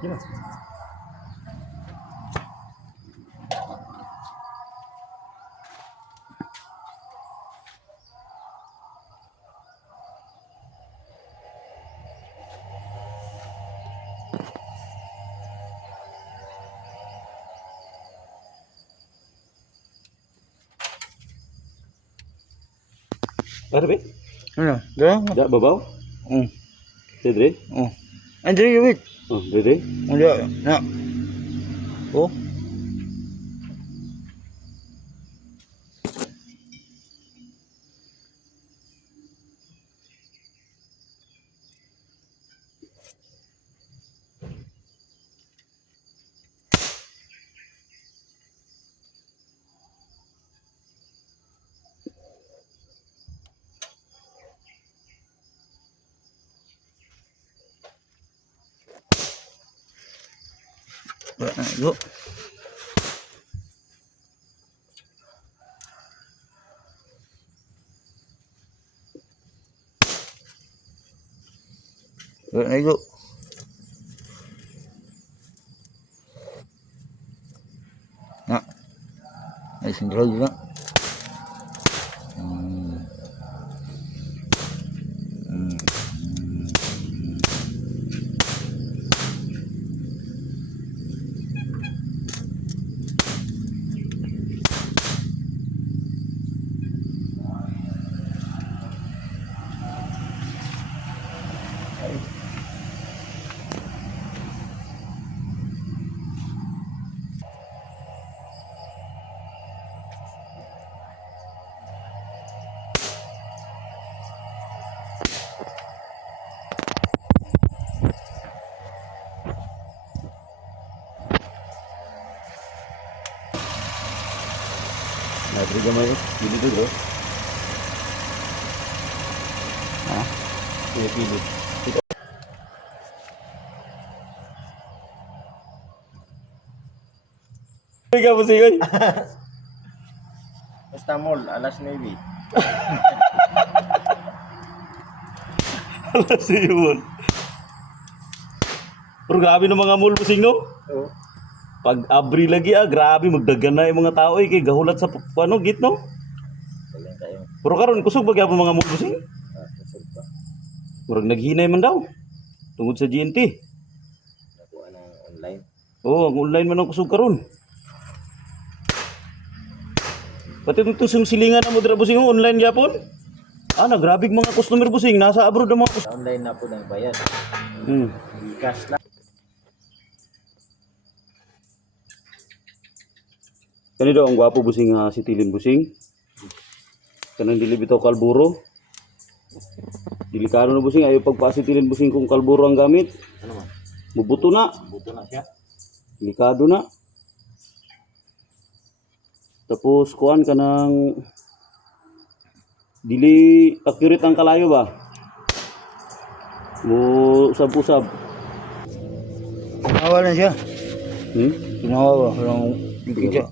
Yun. Ano ba? Ano? Dala? Da, babaw? Dre? Andre, wait. Oh, Dre? Hindi, na. Oh. Wala na, ito. Wala na, ito. Na. Ay, sindral na. Dre gamay ko. Pili to, bro. Ha? Pili. Ikaw po sigoy. Basta mall, alas 9. Alas yun. Pero grabe ng mga mall busing no? Oo. Pag abri lagi grabe magdagan na yung mga tao kay gahulat sa ano git no? Galing kayo. Pero karon kusog ba gyapon mga mall busing? Kusog pa. Murag naghinay man daw. Tungod sa GNT. Nakuha ng online. Oo, ang online man ang kusog karon. Pati itong silingan na mo dira busing online gyapon. Grabig mga customer busing nasa abroad ang mga Sa online na po ng bayad. Hmm. Cash lang. Kani daw ang gwapo busing si Tilin busing. Kanang dili bitaw kalburo. Delikado na busing ayo pagpasitilin busing kung kalburo ang gamit. Ano man? Mubuto na. Buto na siya. Delikado na. Tapos kuan kanang dili accurate ang kalayo ba? Mo usab-usab. Tumawa lang siya. Hmm? Tumawa ba? Walang tigil siya.